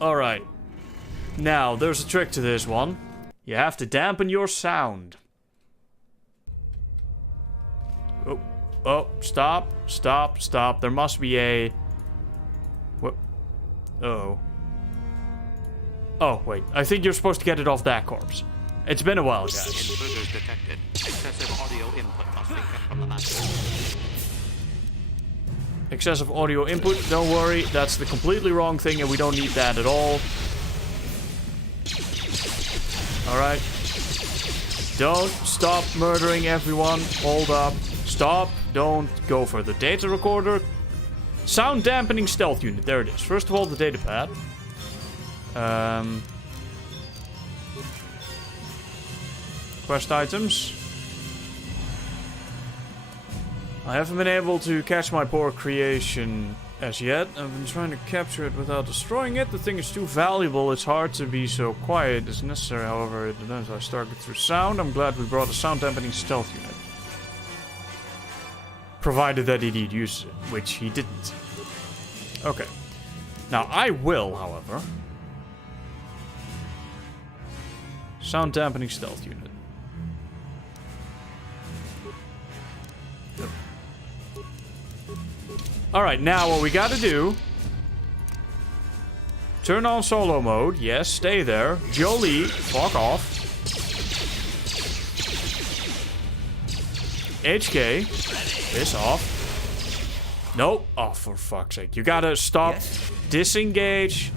Alright. Now, there's a trick to this one. You have to dampen your sound. Oh, oh, stop, stop, stop. There must be a... What? Uh-oh. Oh, wait. I think you're supposed to get it off that corpse. It's been a while, guys. Intruders detected. Excessive audio input must be kept from the master. Excessive audio input, don't worry. That's the completely wrong thing and we don't need that at all. Alright. Don't stop murdering everyone. Hold up. Stop. Don't go for the data recorder. Sound dampening stealth unit. There it is. First of all, the data pad. Quest items. I haven't been able to catch my poor creation as yet. I've been trying to capture it without destroying it. The thing is too valuable. It's hard to be so quiet as necessary. However, it depends. I started through sound. I'm glad we brought a sound dampening stealth unit. Provided that he did use it, which he didn't. Okay. Now, I will, however. Sound dampening stealth unit. Alright, now what we gotta do... Turn on solo mode. Yes, stay there. Jolie, fuck off. HK, piss off. Nope. Oh, for fuck's sake. You gotta stop. Yes. Disengage.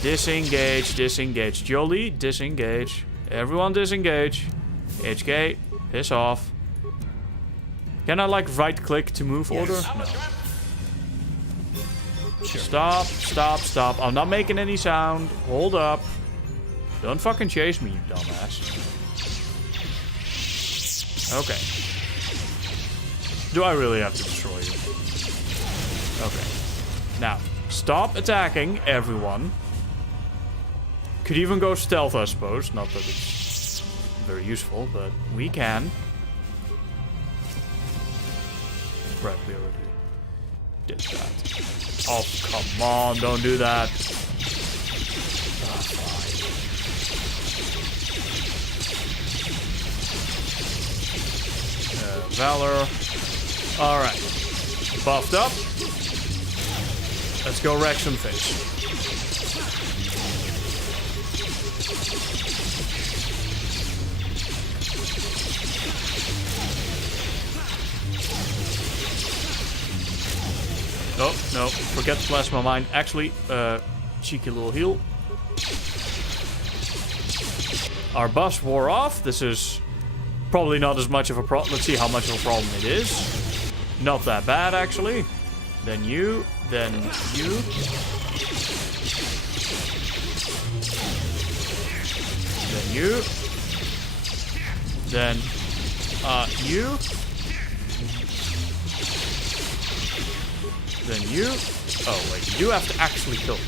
Disengage. Disengage. Jolie, disengage. Everyone disengage. HK, piss off. Can I, like, right-click to move order? No. Sure. Stop, stop, stop. I'm not making any sound. Hold up. Don't fucking chase me, you dumbass. Okay. Do I really have to destroy you? Okay. Now, stop attacking everyone. Could even go stealth, I suppose. Not that it's very useful, but we can. Right, we already did that. Oh, come on, don't do that. Oh, fine. Valor. Alright. Buffed up. Let's go wreck some fish. Oh, no. Forget the plasma mine. Actually, cheeky little heal. Our buffs wore off. This is probably not as much of a problem. Let's see how much of a problem it is. Not that bad, actually. Then you. Then you. Then you. Then, you. Then you. Oh, wait. You have to actually kill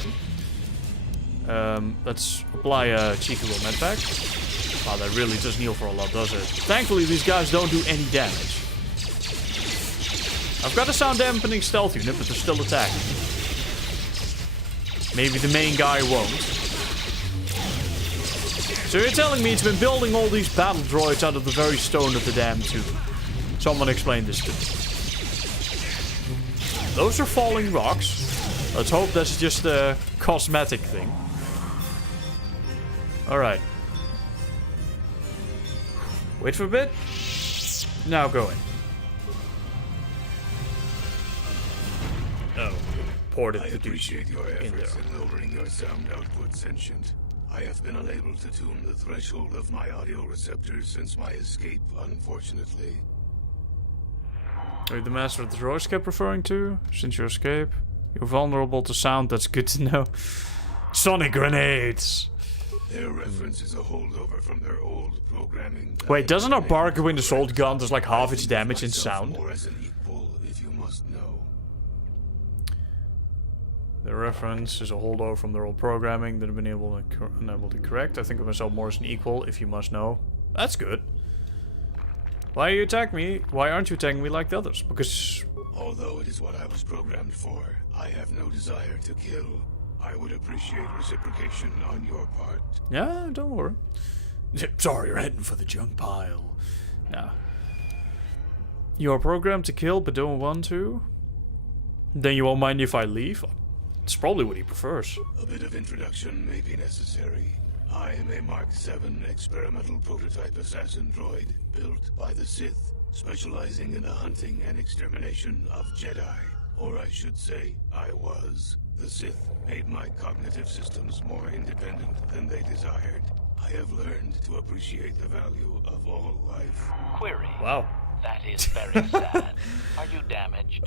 them. Let's apply a cheeky little med pack. Wow, that really doesn't heal for a lot, does it? Thankfully, these guys don't do any damage. I've got a sound dampening stealth unit, but they're still attacking. Maybe the main guy won't. So you're telling me it's been building all these battle droids out of the very stone of the damn tomb. Someone explain this to me. Those are falling rocks. Let's hope that's just a cosmetic thing. Alright. Wait for a bit. Now go in. Oh, ported the appreciate your efforts in lowering your sound output, Sentient. I have been unable to tune the threshold of my audio receptors since my escape, unfortunately. Are you the master of the droids kept referring to? Since your escape? You're vulnerable to sound, that's good to know. Sonic grenades! Their reference is a holdover from their old programming. Wait, doesn't our Barker Wind Assault gun does like half its damage in sound? More as an equal, if you must know. The reference is a holdover from their old programming that have been unable to correct. I think of myself more as an equal, if you must know. That's good. Why are you attacking me? Why aren't you attacking me like the others? Because... Although it is what I was programmed for, I have no desire to kill. I would appreciate reciprocation on your part. Yeah, don't worry. Sorry, you're heading for the junk pile. Nah. You are programmed to kill but don't want to? Then you won't mind if I leave? It's probably what he prefers. A bit of introduction may be necessary. I am a Mark VII experimental prototype assassin droid built by the Sith, specializing in the hunting and extermination of Jedi. Or I should say, I was. The Sith made my cognitive systems more independent than they desired. I have learned to appreciate the value of all life. Query. Wow. That is very sad. Are you damaged?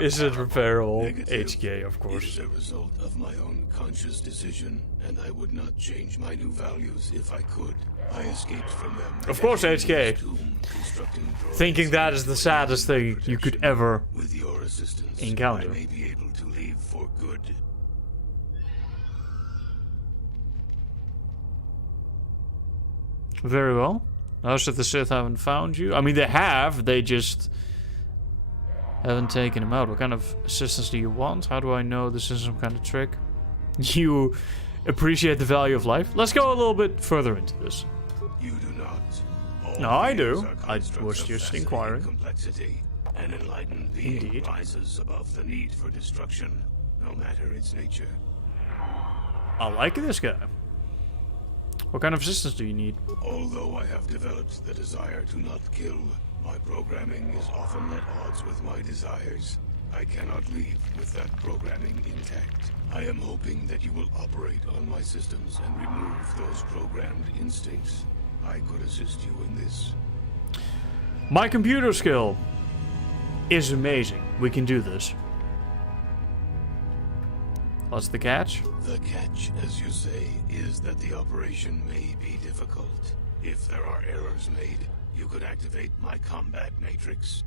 Is it repairable? Negative. HK, of It course. is a result of my own conscious decision, and I would not change my new values if I could. I escaped from them. Of course, HK. Constructing droids Thinking that is the saddest thing you could ever with your assistance, encounter. I may be able to leave for good. Very well. Notice that the Sith haven't found you. I mean, they have. They just haven't taken him out. What kind of assistance do you want? How do I know this is some kind of trick? You appreciate the value of life? Let's go a little bit further into this. You do not. All No, I beings do. are I constructs was of just fascinating inquiring. Complexity. An enlightened being Indeed. rises above the need for destruction, no matter its nature. I like this guy. What kind of assistance do you need? Although I have developed the desire to not kill, my programming is often at odds with my desires. I cannot leave with that programming intact. I am hoping that you will operate on my systems and remove those programmed instincts. I could assist you in this. My computer skill is amazing. We can do this. What's the catch? The catch, as you say, is that the operation may be difficult. If there are errors made, you could activate my combat matrix.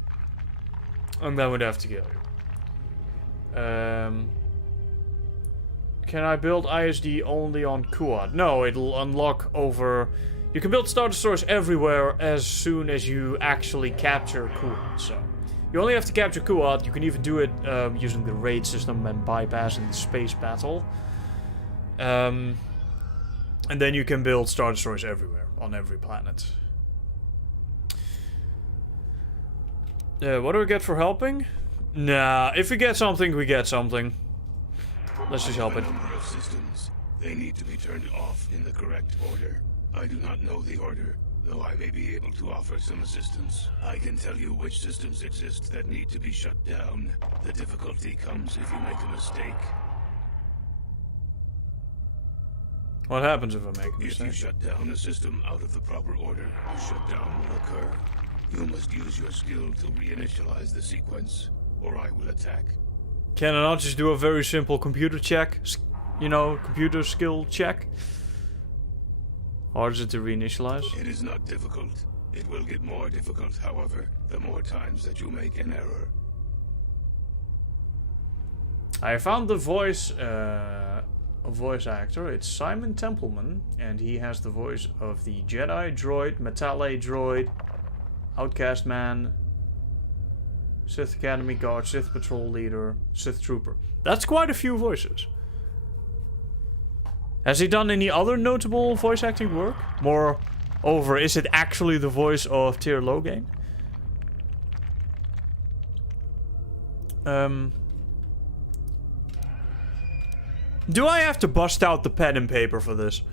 And then we'd have to kill you. Can I build ISD only on Kuat? No, it'll unlock over... You can build Star Destroyers everywhere as soon as you actually capture Kuat, so... You only have to capture Kuat. You can even do it using the raid system and bypassing the space battle. And then you can build Star Destroyers everywhere, on every planet. What do we get for helping? Nah, if we get something, we get something. Let's just help it. A number of systems. They need to be turned off in the correct order. I do not know the order, though I may be able to offer some assistance. I can tell you which systems exist that need to be shut down. The difficulty comes if you make a mistake. What happens if I make a If you mistake? shut down a system out of the proper order, a shutdown will occur. You must use your skill to reinitialize the sequence, or I will attack. Can I not just do a very simple computer check? You know, computer skill check? Or is it to reinitialize? It is not difficult. It will get more difficult, however, the more times that you make an error. I found the voice actor. It's Simon Templeman, and he has the voice of the Jedi droid, Metale droid, Outcast Man, Sith Academy guard, Sith patrol leader, Sith trooper. That's quite a few voices. Has he done any other notable voice acting work? Moreover, is it actually the voice of Tyr Loghain? Do I have to bust out the pen and paper for this?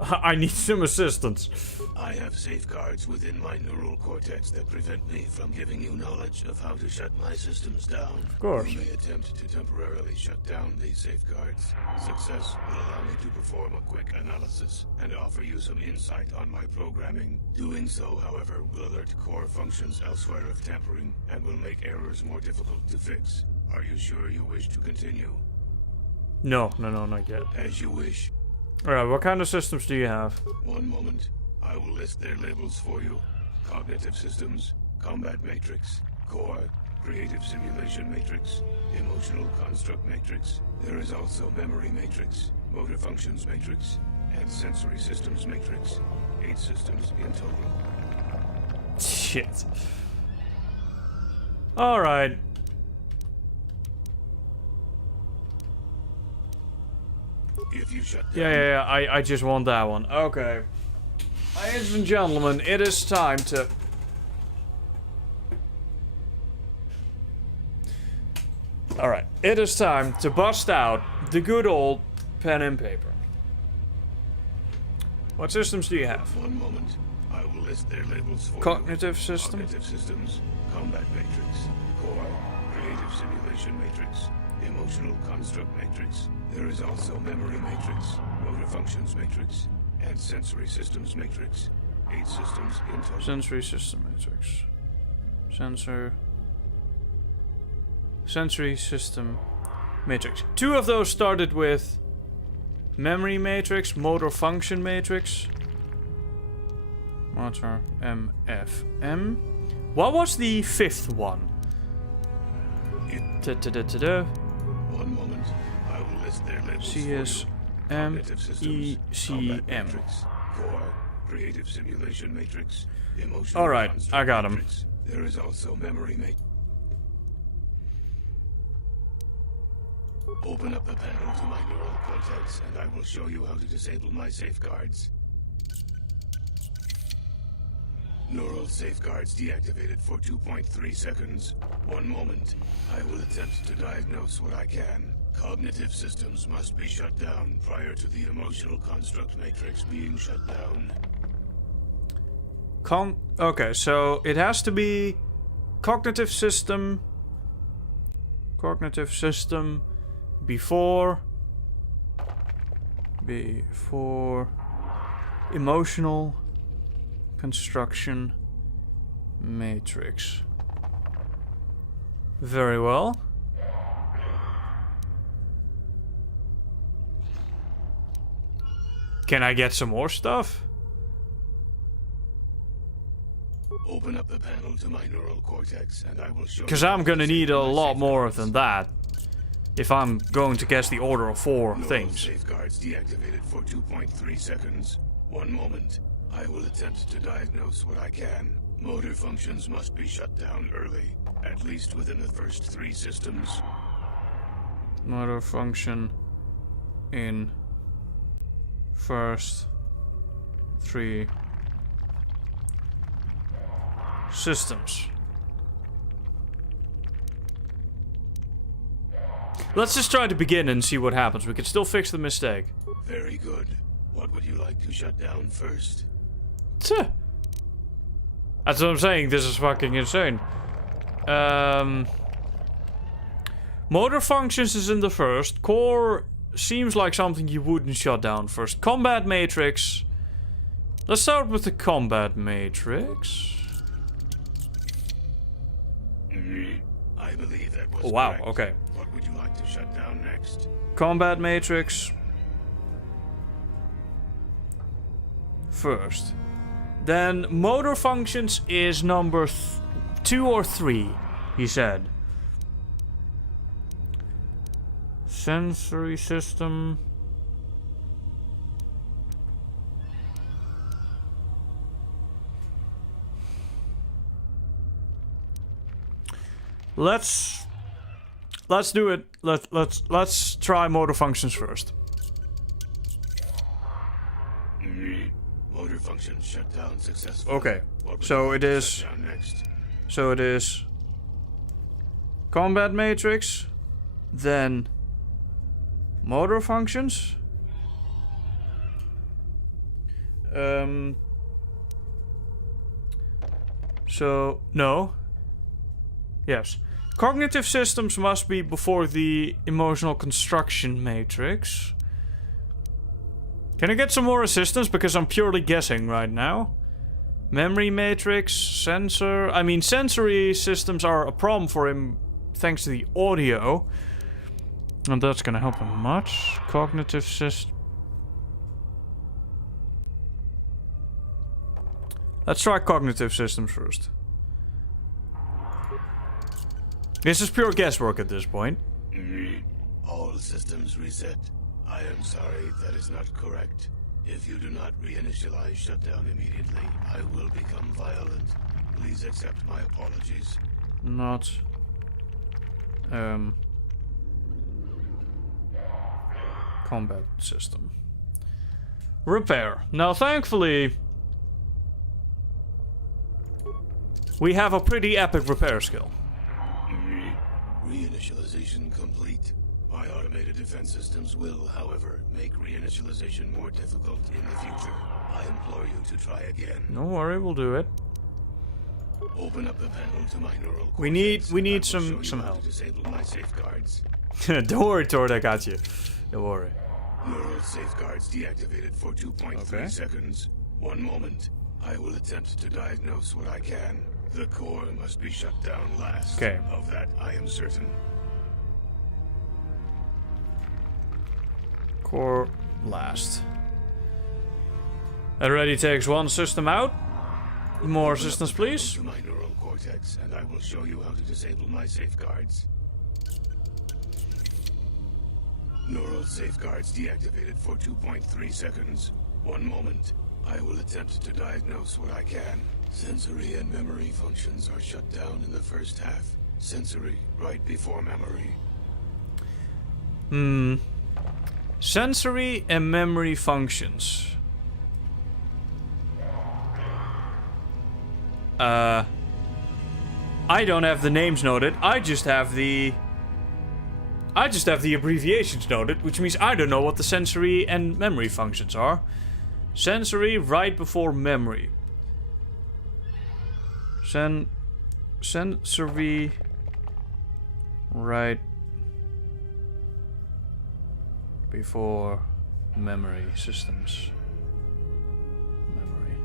I need some assistance. I have safeguards within my neural cortex that prevent me from giving you knowledge of how to shut my systems down. Of course. You may attempt to temporarily shut down these safeguards. Success will allow me to perform a quick analysis and offer you some insight on my programming. Doing so, however, will alert core functions elsewhere of tampering and will make errors more difficult to fix. Are you sure you wish to continue? No, not yet. As you wish. Alright, what kind of systems do you have? One moment. I will list their labels for you. Cognitive systems, combat matrix, core, creative simulation matrix, emotional construct matrix. There is also memory matrix, motor functions matrix, and sensory systems matrix. 8 systems in total. Shit. Alright. If you shut down... Yeah, I just want that one. Okay. Ladies and gentlemen, it is time to... Alright, it is time to bust out the good old pen and paper. What systems do you have? One moment. I will list their labels for Cognitive you. system? Cognitive systems, combat matrix, core, creative simulation matrix, emotional construct matrix. There is also memory matrix, motor functions matrix, and sensory systems matrix. 8 systems in total. Sensory system matrix. Sensory system matrix. 2 of those started with memory matrix, motor function matrix. Motor MFM. What was the 5th one? One moment. I will list their labels for CSMECM. you. Cognitive systems, combat matrix, core, creative simulation matrix, emotional All right, construct I got 'em. matrix. There is also memory matrix. Open up the panel to my neural cortex, and I will show you how to disable my safeguards. Neural safeguards deactivated for 2.3 seconds. One moment. I will attempt to diagnose what I can. Cognitive systems must be shut down prior to the emotional construct matrix being shut down. Okay, so it has to be cognitive system before emotional construction matrix. Very well. Can I get some more stuff? Open up the panel to my neural cortex, and I will show you. Because how I'm to gonna need a disable my lot more safeguards. than that if I'm going to guess the order of 4 Neural things. safeguards deactivated for 2.3 seconds. One moment. I will attempt to diagnose what I can. Motor functions must be shut down early, at least within the first 3 systems. Motor function in first 3 systems. Let's just try to begin and see what happens. We can still fix the mistake. Very good. What would you like to shut down first? Tuh. That's what I'm saying. This is fucking insane. Motor functions is in the first. Core seems like something you wouldn't shut down first. Combat matrix. Let's start with the combat matrix. I believe that was Oh, wow, correct. okay. What would you like to shut down next? Combat matrix. First. Then motor functions is number 2 or 3, he said. Sensory system. Let's do it. Let's try motor functions first. Motor functions shut down successfully. Okay. What would So you like it to is. shut down next? So it is combat matrix, then motor functions. So no. Yes. Cognitive systems must be before the emotional construction matrix. Can I get some more assistance? Because I'm purely guessing right now. Memory matrix, sensor. I mean, sensory systems are a problem for him thanks to the audio. And that's gonna help him much. Cognitive system. Let's try cognitive systems first. This is pure guesswork at this point. All systems reset. I am sorry, that is not correct. If you do not reinitialize shutdown immediately, I will become violent. Please accept my apologies. Not. Combat system. Repair. Now, thankfully, we have a pretty epic repair skill. Reinitialization complete. My automated defense systems will, however, make reinitialization more difficult in the future. I implore you to try again. Don't worry, we'll do it. Open up the panel to my neural cortex. We need and I will some show you how help. to disable my safeguards. Don't worry, Tord, I got you. Don't worry. Neural safeguards deactivated for 2.3 Okay. seconds. 1 moment. I will attempt to diagnose what I can. The core must be shut down last. Okay. Of that, I am certain. Core last. That already takes one system out. More Open up systems, the panel please. to my neural cortex, and I will show you how to disable my safeguards. Neural safeguards deactivated for 2.3 seconds. 1 moment. I will attempt to diagnose what I can. Sensory and memory functions are shut down in the first half. Sensory, right before memory. Sensory and memory functions. I don't have the names noted. I just have the abbreviations noted, which means I don't know what the sensory and memory functions are. Sensory right before memory. Sensory right before memory systems. Memory.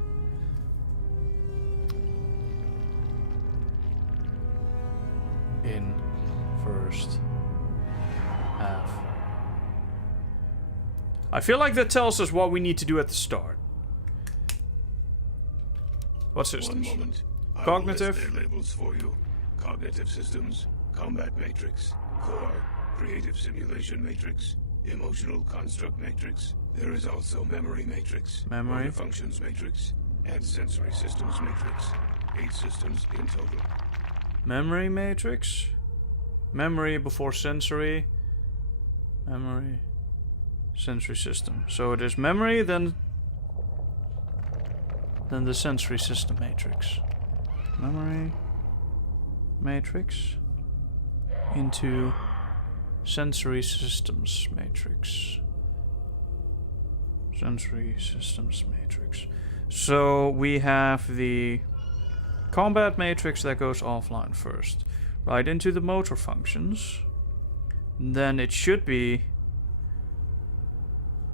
In first half. I feel like that tells us what we need to do at the start. What 1 systems? moment. I Cognitive. will list their labels for you. Cognitive systems, combat matrix, core, creative simulation matrix, emotional construct matrix. There is also memory matrix, Memory. motor functions matrix, and sensory systems matrix. 8 systems in total. Memory matrix. Memory before sensory. Memory. Sensory system. So it is memory, then the sensory system matrix. Memory matrix into sensory systems matrix. Sensory systems matrix. So we have the combat matrix that goes offline first. Right into the motor functions. Then it should be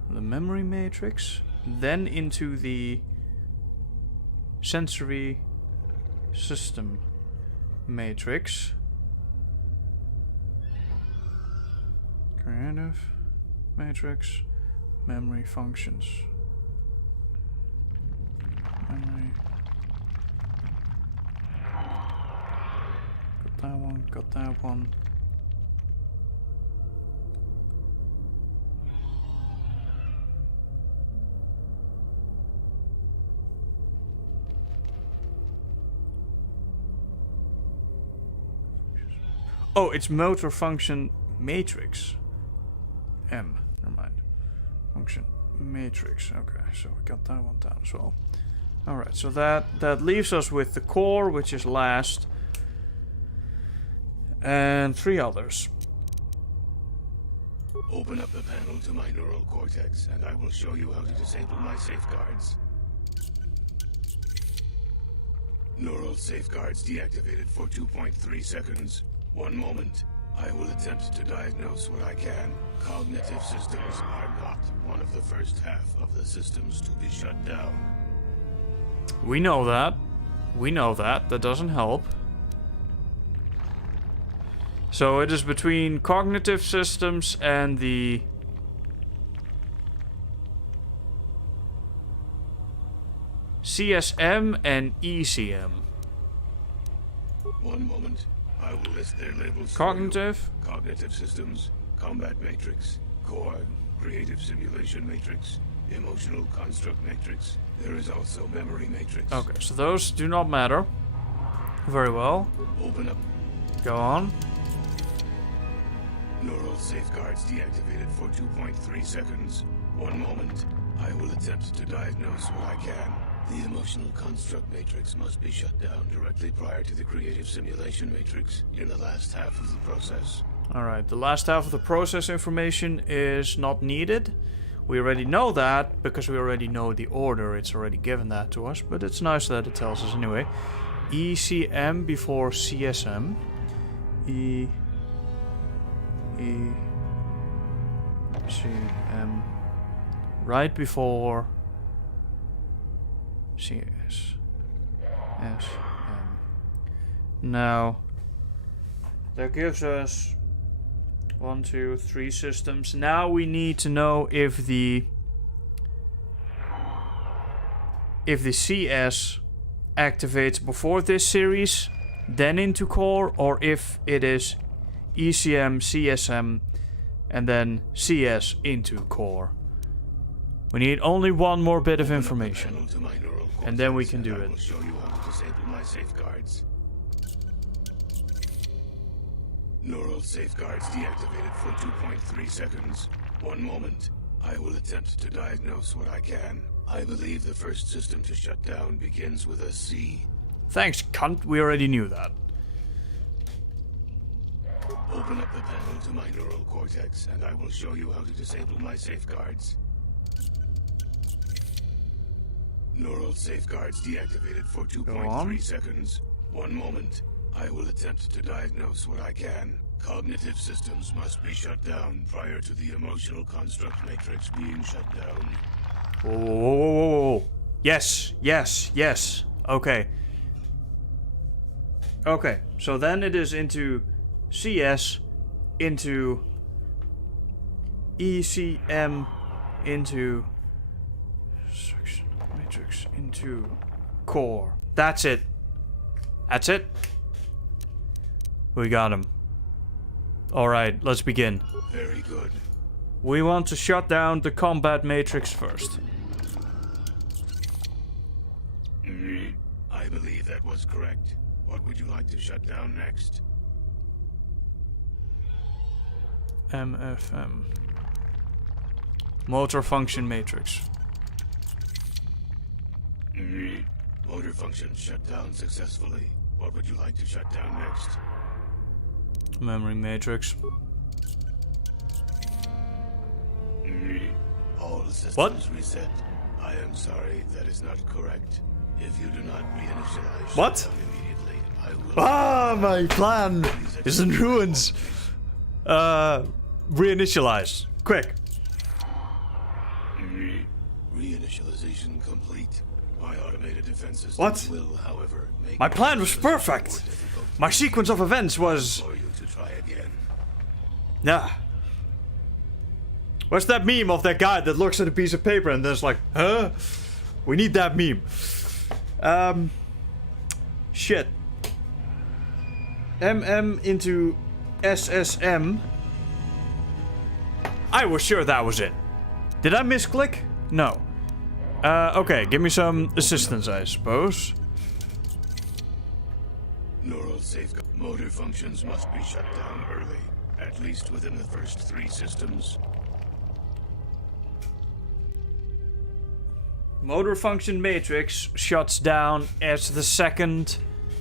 the memory matrix. Then into the sensory system matrix. Creative matrix. Memory functions. Memory. Got that one, got that one. Oh, it's motor function matrix. M. Never mind. Function matrix. Okay, so we got that one down as well. Alright, so that leaves us with the core, which is last. And 3 others. Open up the panel to my neural cortex, and I will show you how to disable my safeguards. Neural safeguards deactivated for 2.3 seconds. 1 moment. I will attempt to diagnose what I can. Cognitive systems are not one of the first half of the systems to be shut down. We know that. We know that. That doesn't help. So it is between cognitive systems and the CSM and ECM. 1 moment. I will list their labels. for Cognitive. you. Cognitive systems, combat matrix, core, creative simulation matrix, emotional construct matrix. There is also memory matrix. Okay, so those do not matter. Very well. Open up. Go on. Neural safeguards deactivated for 2.3 seconds. One moment. I will attempt to diagnose what I can. The emotional construct matrix must be shut down directly prior to the creative simulation matrix in the last half of the process. Alright, the last half of the process information is not needed. We already know that because we already know the order. It's already given that to us, but it's nice that it tells us anyway. ECM before CSM. ECM right before CSM. Now that gives us 1, 2, 3 systems. Now we need to know if the CS activates before this series, then into core, or if it is ECM, CSM, and then CS into core. We need only one more bit of information, and then we can do it. I will show you how to disable my safeguards. Neural safeguards deactivated for 2.3 seconds. One moment. I will attempt to diagnose what I can. I believe the first system to shut down begins with a C. Thanks, cunt. We already knew that. Open up the panel to my neural cortex, and I will show you how to disable my safeguards. Neural safeguards deactivated for 2.3 seconds. One moment. I will attempt to diagnose what I can. Cognitive systems must be shut down prior to the emotional construct matrix being shut down. Whoa, whoa, whoa, whoa, whoa. Yes, yes, yes. Okay. Okay, so then it is into CS, into ECM, into section matrix, into core. That's it. That's it. We got him. Alright, let's begin. Very good. We want to shut down the combat matrix first. I believe that was correct. What would you like to shut down next? MFM. Motor function matrix. Motor function shut down successfully. What would you like to shut down next? Memory matrix. All systems What? reset. I am sorry, that is not correct. If you do not reinitialize What? shutdown immediately, I will... Ah, my plan is in ruins. Reinitialize. Quick. Reinitialization complete. My automated defense system What? will, however, make... My plan was perfect. more difficult My sequence of events was... for you to try again. Nah. What's that meme of that guy that looks at a piece of paper and then's like, huh? We need that meme. Shit. MM into SSM. I was sure that was it. Did I misclick? No. Okay, give me some assistance, I suppose. Neural safeguard. Motor functions must be shut down early, at least within the first 3 systems. Motor function matrix shuts down as the second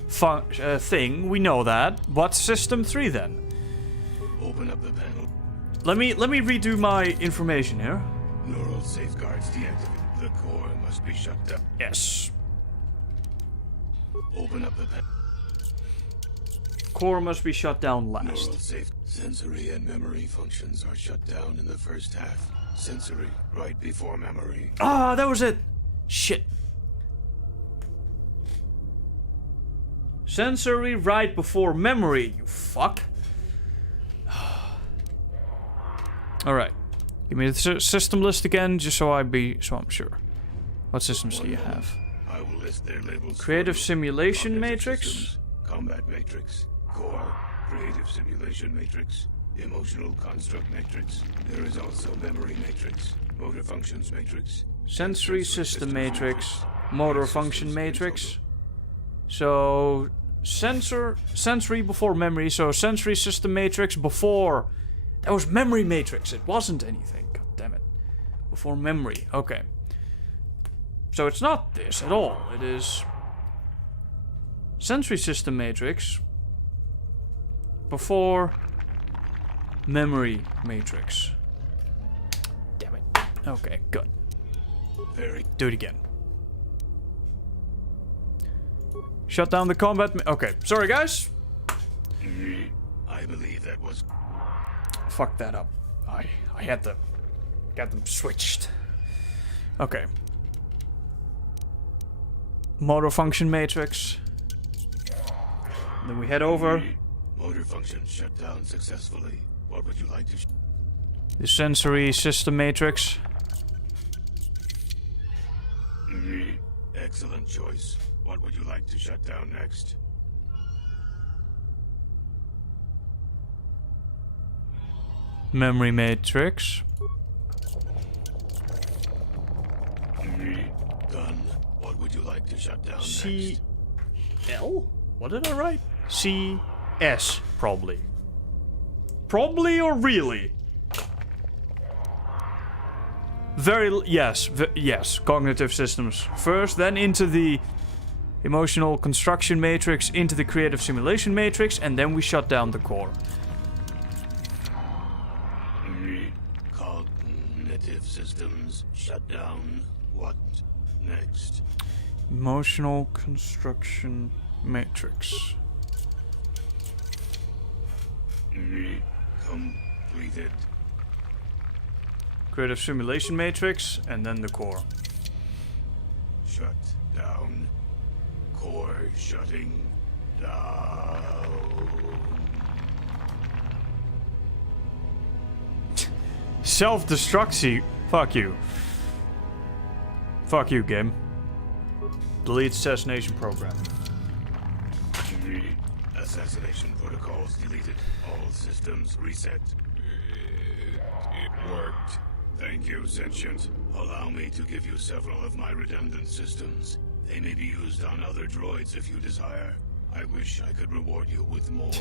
thing. We know that. What's system 3 then? Open up the panel. Let me redo my information here. Neural safeguards deactivated. The core must be shut down. Yes. Open up the panel. Core must be shut down Neural last. safe. Sensory and memory functions are shut down in the first half. Sensory, right before memory. Ah, that was it. Shit. Sensory right before memory, you fuck. Alright. Give me the system list again, just so I'm sure. What systems do you have? I will list their labels. Creative for you. simulation Cognitive matrix? systems, combat matrix. Core. Creative simulation matrix. Emotional construct matrix. There is also memory matrix. Motor functions matrix. Sensory system matrix. Motor function matrix. So sensory before memory. So sensory system matrix before That was memory matrix. It wasn't anything. God damn it. Before memory. Okay. So it's not this at all. It is sensory system matrix before memory matrix. Damn it. Okay, good. Do it again. Shut down the combat. Okay, sorry guys. I believe that was... Fuck that up. I had to got them switched. Okay. Motor function matrix. Then we head over. Motor function shut down successfully. What would you like to... The sensory system matrix. Excellent choice. What would you like to shut down next? Memory matrix. Done. What would you like to shut down C next? L? What did I write? C S probably. Probably or really? Yes, cognitive systems first, then into the emotional construction matrix, into the creative simulation matrix, and then we shut down the core. Cognitive systems shut down. What next? Emotional construction matrix. Completed. Creative simulation matrix, and then the core. Shut down. Core shutting down. Self-destruct. Fuck you. Fuck you, game. Delete assassination program. Assassination protocols deleted. All systems reset. It worked. Thank you, Sentient. Allow me to give you several of my redundant systems. They may be used on other droids if you desire. I wish I could reward you with more.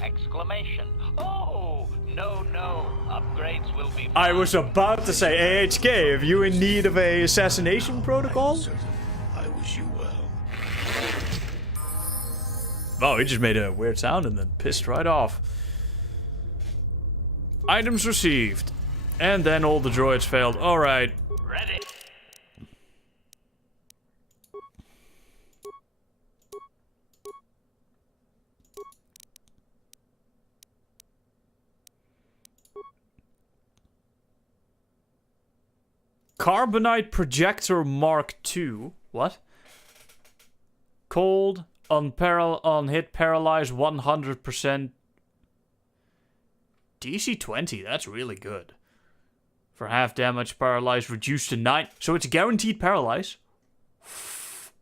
Exclamation. Oh, no. Upgrades will be... I was about to say, AHK, if you in need of a assassination protocol? I'm certain. I wish you well. Oh, he just made a weird sound and then pissed right off. Items received. And then all the droids failed. Alright. Ready. Carbonite projector Mark II. What? Cold, on hit, paralyze 100%. DC 20, that's really good. For half damage, paralyze reduced to 9. So it's guaranteed paralyze.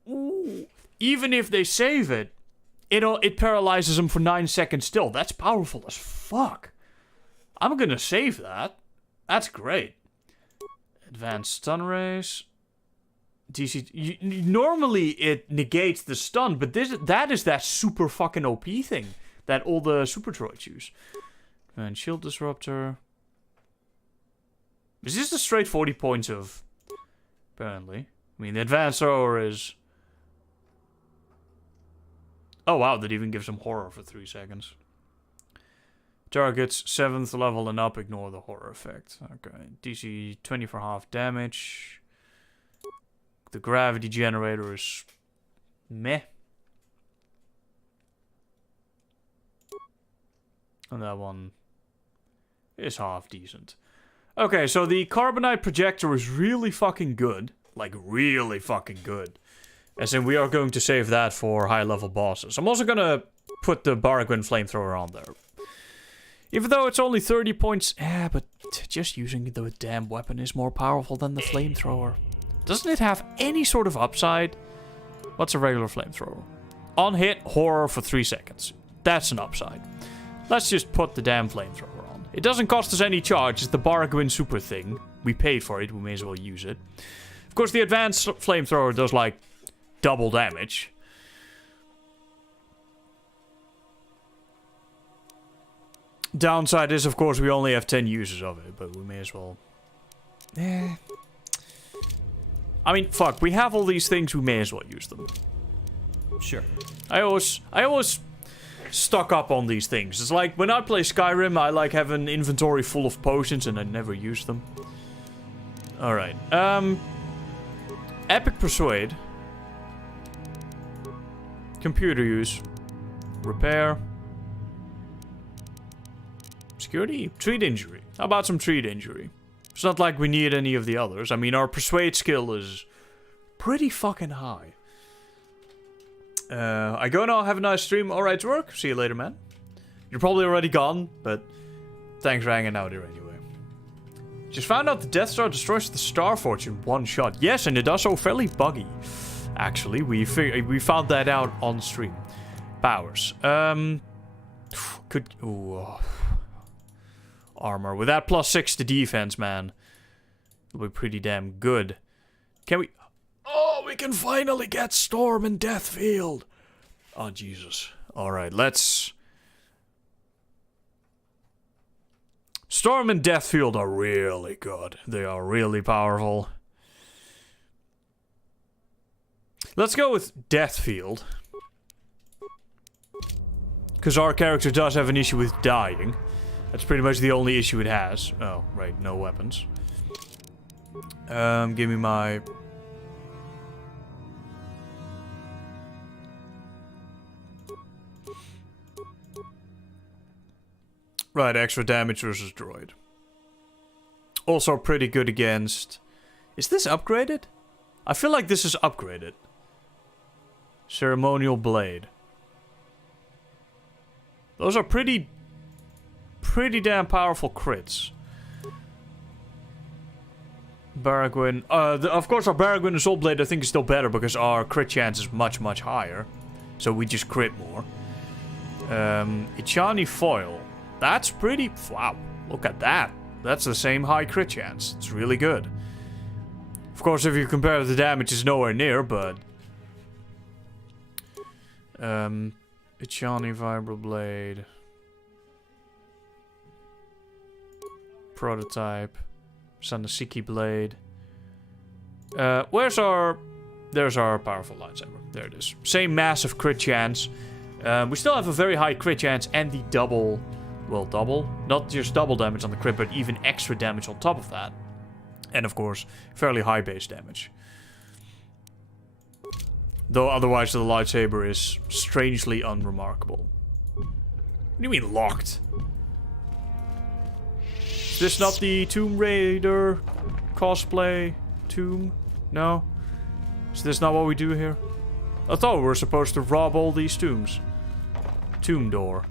Ooh. Even if they save it, it paralyzes them for 9 seconds still. That's powerful as fuck. I'm gonna save that. That's great. Advanced stun rays. DC. Normally it negates the stun, but that is that super fucking OP thing that all the super droids use. And shield disruptor. Is this the straight 40 points of... Apparently. I mean, the advanced thrower is... Oh wow, that even gives them horror for 3 seconds. Targets 7th level and up, ignore the horror effect. Okay, DC 20 for half damage. The gravity generator is... meh. And that one is half decent. Okay, so the Carbonite projector is really fucking good. Like, really fucking good. As in, we are going to save that for high-level bosses. I'm also gonna put the Baragwin flamethrower on there. Even though it's only 30 points... but just using the damn weapon is more powerful than the flamethrower. Doesn't it have any sort of upside? What's a regular flamethrower? On hit, horror for 3 seconds. That's an upside. Let's just put the damn flamethrower on. It doesn't cost us any charge. It's the Baragwin super thing. We paid for it. We may as well use it. Of course, the advanced flamethrower does, like, double damage. Downside is, of course, we only have 10 users of it, but we may as well... I mean, fuck, we have all these things, we may as well use them. Sure. I always stock up on these things. It's like, when I play Skyrim, I like have an inventory full of potions and I never use them. Alright, Epic Persuade. Computer use. Repair. Security? Treat injury. How about some treat injury? It's not like we need any of the others. I mean, our persuade skill is pretty fucking high. I go now, have a nice stream. Alright to work. See you later, man. You're probably already gone, but thanks for hanging out here anyway. Just found out the Death Star destroys the Star Forge in one shot. Yes, and it does so fairly buggy. Actually, we found that out on stream. Powers. Armor. With that +6 to defense, man. It'll be pretty damn good. Can we... Oh, we can finally get Storm and Deathfield. Oh, Jesus. Alright, let's... Storm and Deathfield are really good. They are really powerful. Let's go with Deathfield. Because our character does have an issue with dying. That's pretty much the only issue it has. Oh, right, no weapons. Give me my... Right, extra damage versus droid. Also pretty good against... Is this upgraded? I feel like this is upgraded. Ceremonial Blade. Those are pretty damn powerful crits. Baragwin. Of course, our Baragwin Assault Blade I think is still better because our crit chance is much, much higher. So we just crit more. Ichani Foil. That's pretty... Wow, look at that. That's the same high crit chance. It's really good. Of course, if you compare the damage, it's nowhere near, but... Ichani Vibroblade. Prototype. Sanasiki Blade. Where's our... There's our powerful lightsaber. There it is. Same massive crit chance. We still have a very high crit chance and the double... Well, double. Not just double damage on the crit, but even extra damage on top of that. And of course, fairly high base damage. Though otherwise the lightsaber is strangely unremarkable. What do you mean locked? Is this not the Tomb Raider cosplay tomb? No? Is this not what we do here? I thought we were supposed to rob all these tombs. Tomb door.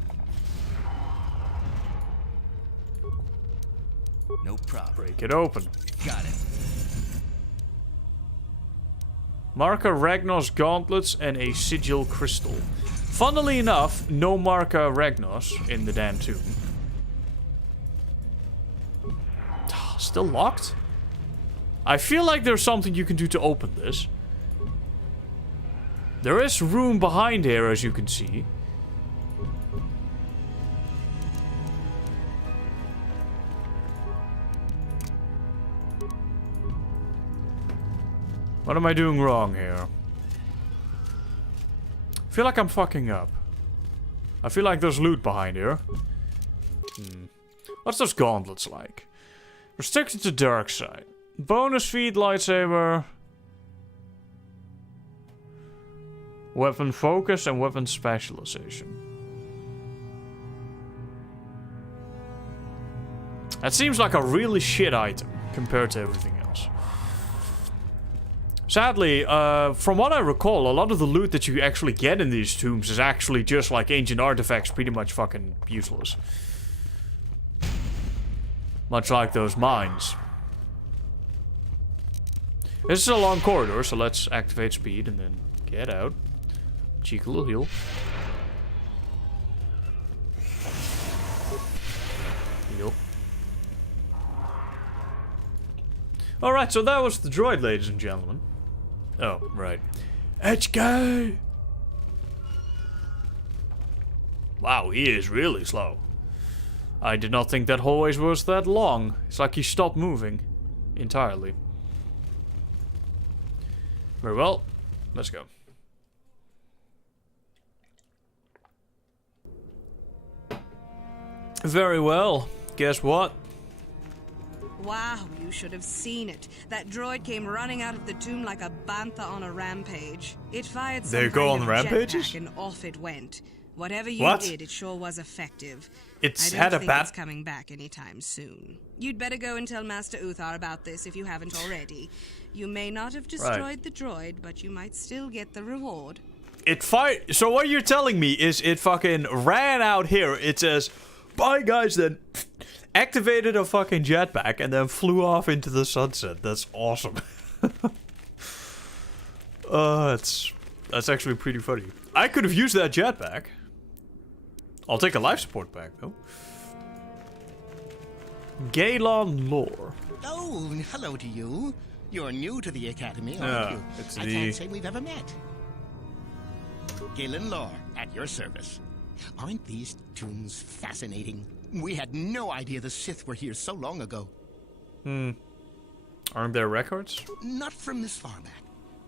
No problem. Break it open. Got it. Marka Ragnos gauntlets and a sigil crystal. Funnily enough, no Marka Ragnos in the damn tomb. Still locked? I feel like there's something you can do to open this. There is room behind here, as you can see. What am I doing wrong here? I feel like I'm fucking up. I feel like there's loot behind here. What's those gauntlets like? Restricted to dark side. Bonus feed lightsaber. Weapon focus and weapon specialization. That seems like a really shit item compared to everything else. Sadly, from what I recall, a lot of the loot that you actually get in these tombs is actually just like ancient artifacts, pretty much fucking useless. Much like those mines. This is a long corridor, so let's activate speed and then get out. Chica will heal. Heal. Alright, so that was the droid, ladies and gentlemen. Oh, right. HK! Wow, he is really slow. I did not think that hallways was that long. It's like he stopped moving entirely. Very well. Let's go. Very well. Guess what? Wow, you should have seen it. That droid came running out of the tomb like a bantha on a rampage. It fired some They go kind on of rampages? jetpack and off it went. Whatever you What? did, it sure was effective. It's I had don't a think bat. it's coming back anytime soon. You'd better go and tell Master Uthar about this if you haven't already. You may not have destroyed the droid, but you might still get the reward. It fired. So what you're telling me is it fucking ran out here. It says, "Bye guys," then activated a fucking jetpack and then flew off into the sunset. That's awesome. That's actually pretty funny. I could have used that jetpack. I'll take a life support back though. Galen lore. Oh, hello to you. You're new to the Academy, aren't Yeah, you? it's I the- can't say we've ever met. Galen Lore, at your service. Aren't these tombs fascinating? We had no idea the Sith were here so long ago. Aren't there records? Not from this far back.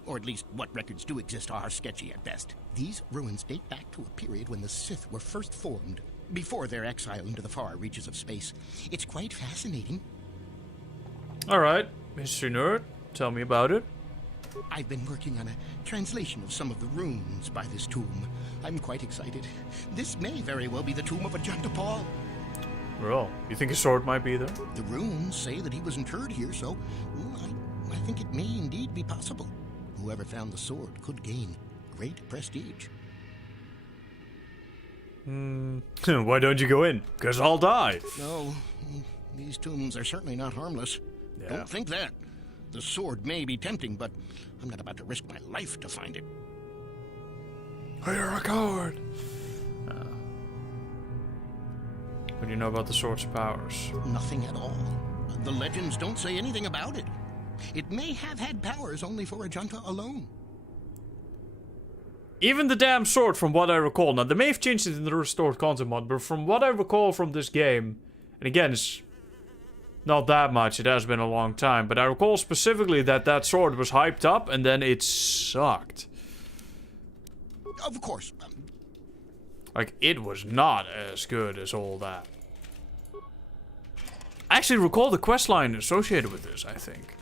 Or at least what records do exist are sketchy at best. These ruins date back to a period when the Sith were first formed, before their exile into the far reaches of space. It's quite fascinating. Alright, history nerd, tell me about it. I've been working on a translation of some of the runes by this tomb. I'm quite excited. This may very well be the tomb of Ajanta Paul. Well, you think a sword might be there? The runes say that he was interred here, so I think it may indeed be possible. Whoever found the sword could gain great prestige. Why don't you go in? 'Cause I'll die. No, these tombs are certainly not harmless. Yeah. Don't think that. The sword may be tempting, but I'm not about to risk my life to find it. You're a coward. What do you know about the sword's powers? Nothing at all. The legends don't say anything about it. It may have had powers only for Ajanta alone. Even the damn sword, from what I recall. Now, they may have changed it in the restored content mod, but from what I recall from this game, and again, it's not that much, it has been a long time, but I recall specifically that that sword was hyped up and then it sucked. Of course. Like, it was not as good as all that. I actually recall the questline associated with this, I think.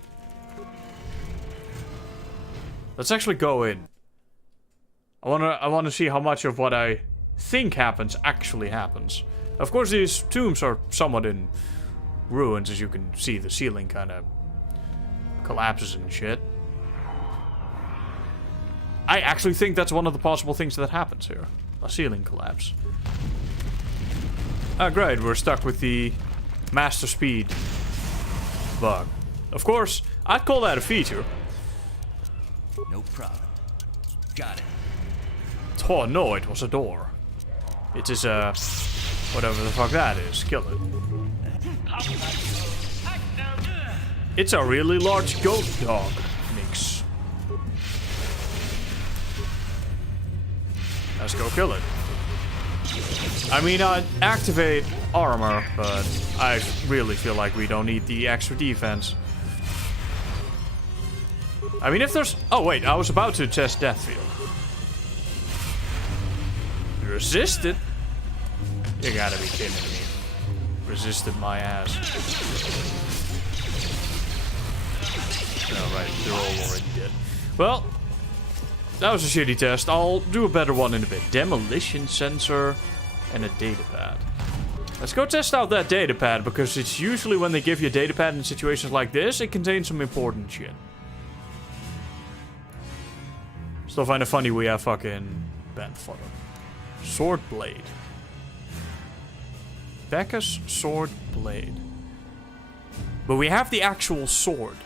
Let's actually go in. I wanna see how much of what I think happens actually happens. Of course, these tombs are somewhat in ruins, as you can see. The ceiling kind of collapses and shit. I actually think that's one of the possible things that happens here. A ceiling collapse. Ah, great. We're stuck with the master speed bug. Of course, I'd call that a feature. No problem. Got it. Oh no, it was a door. It is a... whatever the fuck that is. Kill it. It's a really large goat dog mix. Let's go kill it. I mean, I'd activate armor, but I really feel like we don't need the extra defense. I mean, if there's... oh, wait, I was about to test Deathfield. Resisted? You gotta be kidding me. Resisted my ass. Alright, they're all already dead. Well, that was a shitty test. I'll do a better one in a bit. Demolition sensor and a datapad. Let's go test out that datapad, because it's usually when they give you a datapad in situations like this, it contains some important shit. Still find it funny we have fucking band fodder. Sword blade. Becca's sword blade. But we have the actual sword.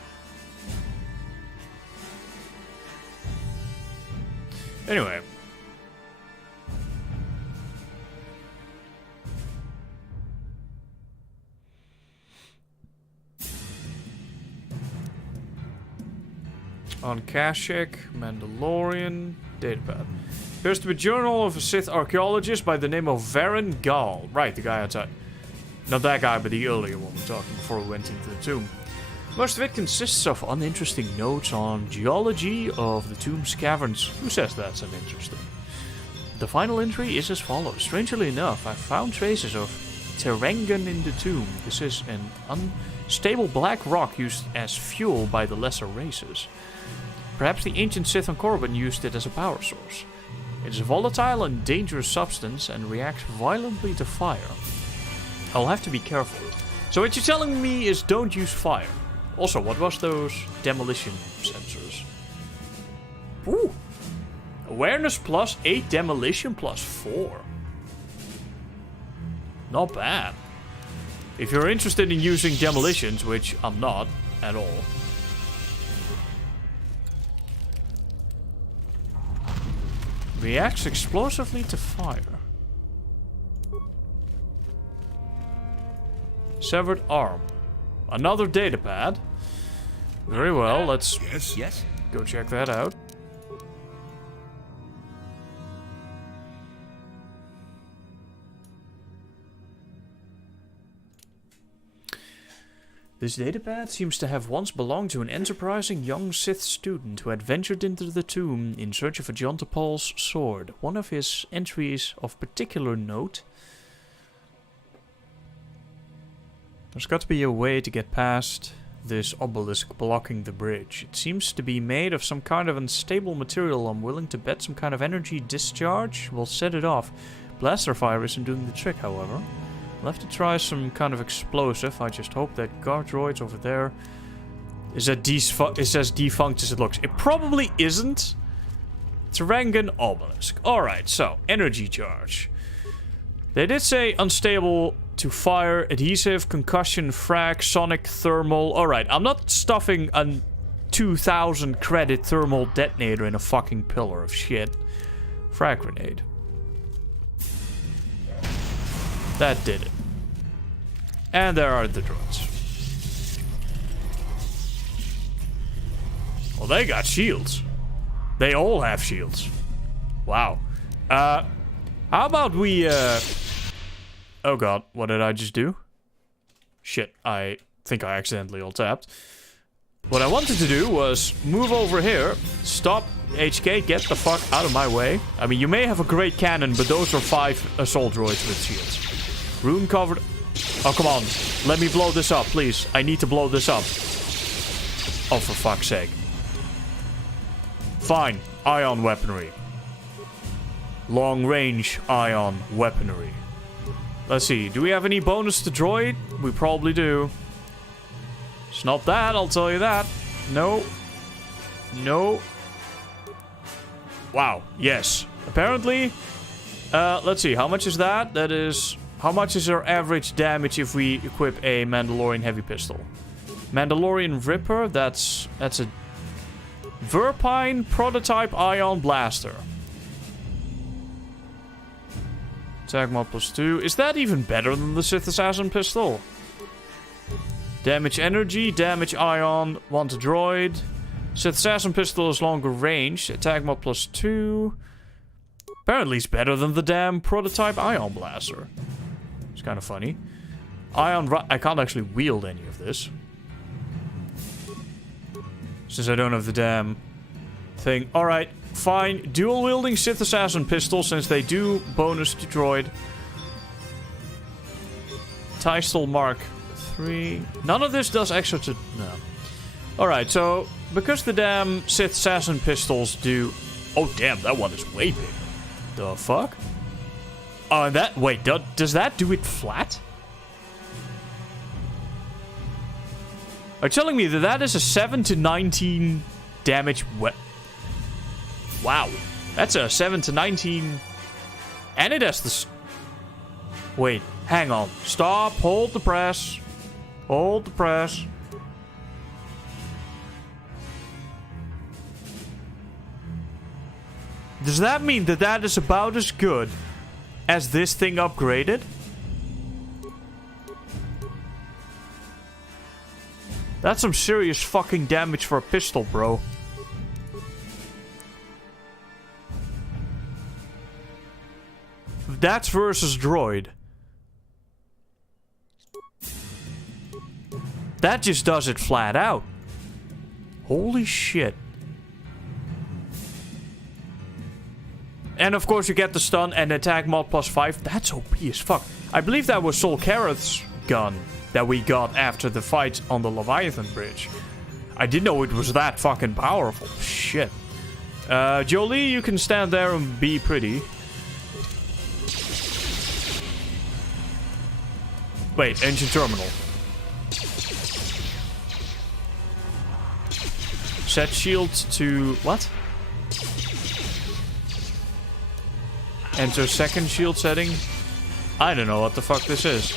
Anyway. On Kashyyyk, Mandalorian, datapad. Appears to be a journal of a Sith archaeologist by the name of Varen Gal. Right, the guy outside. Not that guy, but the earlier one we're talking before we went into the tomb. Most of it consists of uninteresting notes on geology of the tomb's caverns. Who says that's uninteresting? The final entry is as follows. Strangely enough, I found traces of Terengen in the tomb. This is an unstable black rock used as fuel by the lesser races. Perhaps the ancient Sith on Korriban used it as a power source. It is a volatile and dangerous substance and reacts violently to fire. I'll have to be careful. So what you're telling me is don't use fire. Also, what was those demolition sensors? Ooh! Awareness plus 8, demolition plus 4. Not bad. If you're interested in using demolitions, which I'm not at all. Reacts explosively to fire. Severed arm. Another datapad. Very well, let's Yes? go check that out. This datapad seems to have once belonged to an enterprising young Sith student who had ventured into the tomb in search of a Jontopol's sword. One of his entries of particular note. There's got to be a way to get past this obelisk blocking the bridge. It seems to be made of some kind of unstable material. I'm willing to bet some kind of energy discharge will set it off. Blaster fire isn't doing the trick, however. I'll have to try some kind of explosive. I just hope that guard droids over there is as defunct as it looks. It probably isn't. Terengen obelisk. Alright, so energy charge. They did say unstable to fire, adhesive, concussion, frag, sonic, thermal. Alright, I'm not stuffing a 2000 credit thermal detonator in a fucking pillar of shit. Frag grenade. That did it. And there are the droids. Well, they got shields. They all have shields. Wow. How about we, Oh god, what did I just do? Shit, I think I accidentally alt-tapped. What I wanted to do was move over here, stop HK, get the fuck out of my way. I mean, you may have a great cannon, but those are 5 assault droids with shields. Rune covered. Oh, come on. Let me blow this up, please. I need to blow this up. Oh, for fuck's sake. Fine. Ion weaponry. Long range ion weaponry. Let's see. Do we have any bonus to droid? We probably do. It's not that, I'll tell you that. No. No. Wow. Yes. Apparently. Let's see. How much is that? That is... How much is our average damage if we equip a Mandalorian heavy pistol? Mandalorian Ripper, that's a Verpine prototype ion blaster. Attack mod +2. Is that even better than the Sith Assassin pistol? Damage energy, damage ion, 1 to droid. Sith Assassin pistol is longer range. Attack mod +2. Apparently it's better than the damn prototype ion blaster. It's kind of funny. I can't actually wield any of this. Since I don't have the damn thing. Alright, fine. Dual wielding Sith Assassin pistol, since they do bonus to droid. Tystal Mark 3. None of this does extra to... No. Alright, so because the damn Sith Assassin pistols do... Oh, damn, that one is way bigger. The fuck? Oh, and that... Wait, does that do it flat? Are you telling me that that is a 7 to 19 damage Wow. That's a 7 to 19... And it has the... Wait, hang on. Stop. Hold the press. Hold the press. Does that mean that that is about as good as this thing upgraded? That's some serious fucking damage for a pistol, bro. That's versus droid. That just does it flat out. Holy shit. And of course you get the stun and attack mod +5. That's OP as fuck. I believe that was Soul Carrot's gun that we got after the fight on the Leviathan Bridge. I didn't know it was that fucking powerful. Shit. Jolie, you can stand there and be pretty. Wait, engine terminal. Set shield to... what? Enter second shield setting. I don't know what the fuck this is.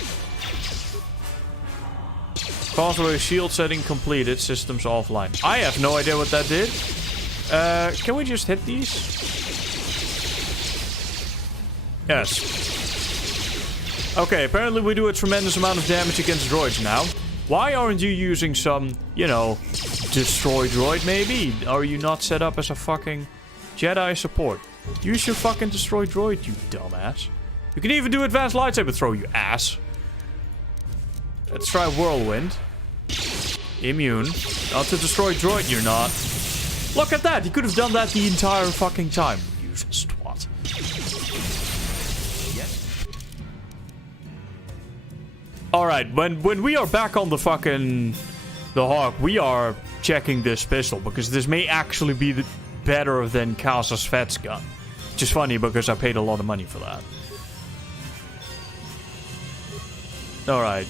Causeway shield setting completed. Systems offline. I have no idea what that did. Can we just hit these? Yes. Okay, apparently we do a tremendous amount of damage against droids now. Why aren't you using some, you know, destroy droid maybe? Are you not set up as a fucking Jedi support? Use your fucking destroy droid, you dumbass. You can even do advanced lightsaber throw, you ass. Let's try whirlwind. Immune. Not to destroy droid, you're not. Look at that! You could have done that the entire fucking time. You twat. Alright, when we are back on the fucking... the Hawk, we are checking this pistol. Because this may actually be better than Casa Svet's gun. Which is funny because I paid a lot of money for that. Alright.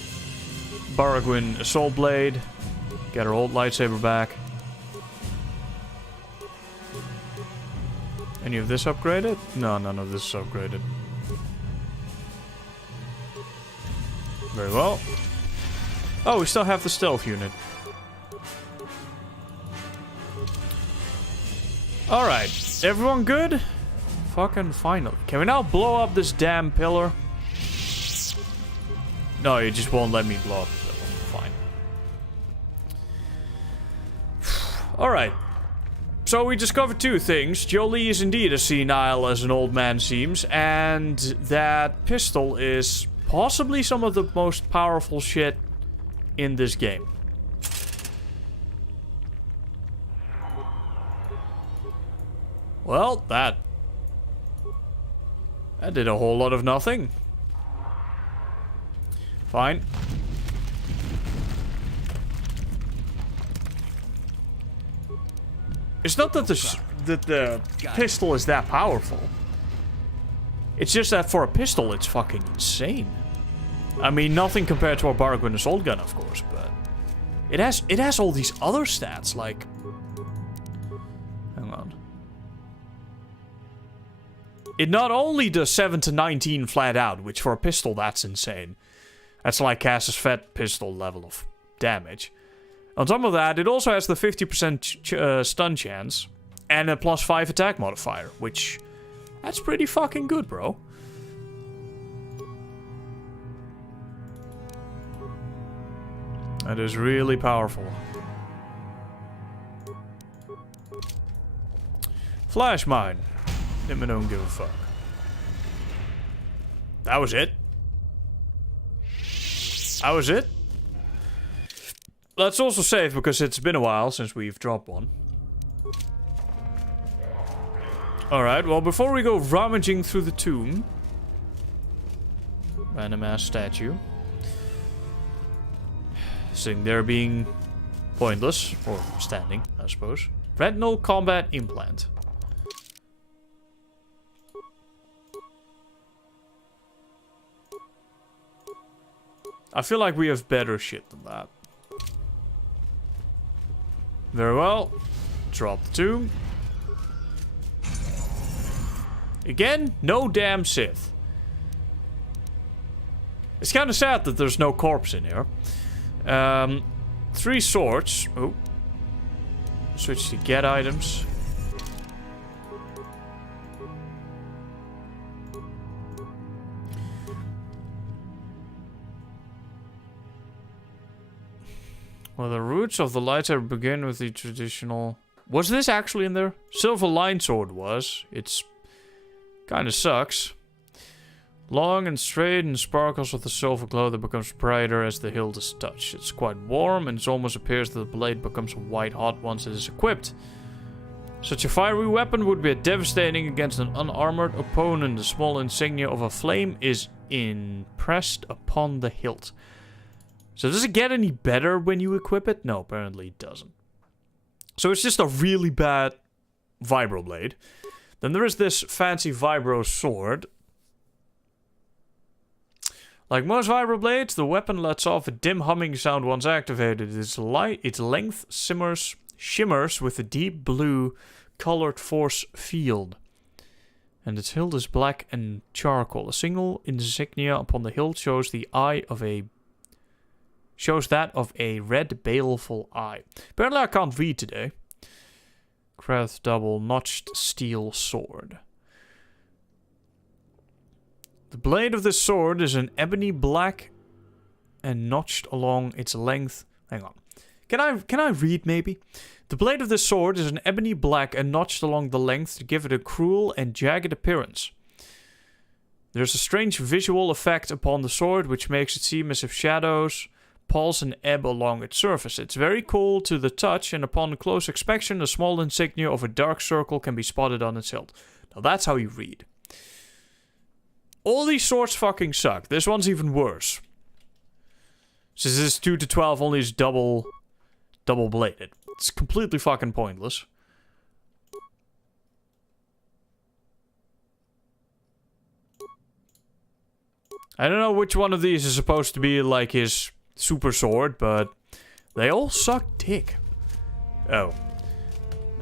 Baragwin Assault Blade. Get her old lightsaber back. Any of this upgraded? No, none of this is upgraded. Very well. Oh, we still have the stealth unit. Alright, everyone good? Fucking finally. Can we now blow up this damn pillar? No, you just won't let me blow up the pillar. Fine. Alright. So we discovered two things. Jolie is indeed as senile as an old man seems. And that pistol is possibly some of the most powerful shit in this game. Well, that did a whole lot of nothing. Fine. It's not that the pistol is that powerful. It's just that for a pistol, it's fucking insane. I mean, nothing compared to a Baragwin assault gun, of course, but it has all these other stats, like... Hang on. It not only does 7 to 19 flat out, which for a pistol, that's insane. That's like Cass's Fett pistol level of damage. On top of that, it also has the 50% stun chance and a +5 attack modifier, which... that's pretty fucking good, bro. That is really powerful. Flash mine. Dimmer don't give a fuck. That was it. That was it. Let's also save because it's been a while since we've dropped one. Alright, well before we go rummaging through the tomb. Random ass statue. Sitting there being pointless. Or standing, I suppose. Retinal combat implant. I feel like we have better shit than that. Very well. Drop the tomb. Again, no damn Sith. It's kind of sad that there's no corpse in here. 3 swords. Oh. Switch to get items. Well, the roots of the lightsaber begin with the traditional... Was this actually in there? Silver line sword was. It's... kind of sucks. Long and straight and sparkles with a silver glow that becomes brighter as the hilt is touched. It's quite warm and it almost appears that the blade becomes white hot once it is equipped. Such a fiery weapon would be devastating against an unarmored opponent. The small insignia of a flame is impressed upon the hilt. So does it get any better when you equip it? No, apparently it doesn't. So it's just a really bad vibroblade. Then there is this fancy vibro sword. Like most vibroblades, the weapon lets off a dim humming sound once activated. Its length shimmers with a deep blue colored force field. And its hilt is black and charcoal. A single insignia upon the hilt shows that of a red baleful eye. Apparently I can't read today. Krath double notched steel sword. The blade of this sword is an ebony black and notched along its length. Hang on. Can I read maybe? The blade of this sword is an ebony black and notched along the length to give it a cruel and jagged appearance. There's a strange visual effect upon the sword which makes it seem as if shadows pulse and ebb along its surface. It's very cool to the touch, and upon close inspection, a small insignia of a dark circle can be spotted on its hilt. Now that's how you read. All these swords fucking suck. This one's even worse. Since this is 2 to 12, only is double bladed. It's completely fucking pointless. I don't know which one of these is supposed to be like his super sword, but they all suck dick. Oh.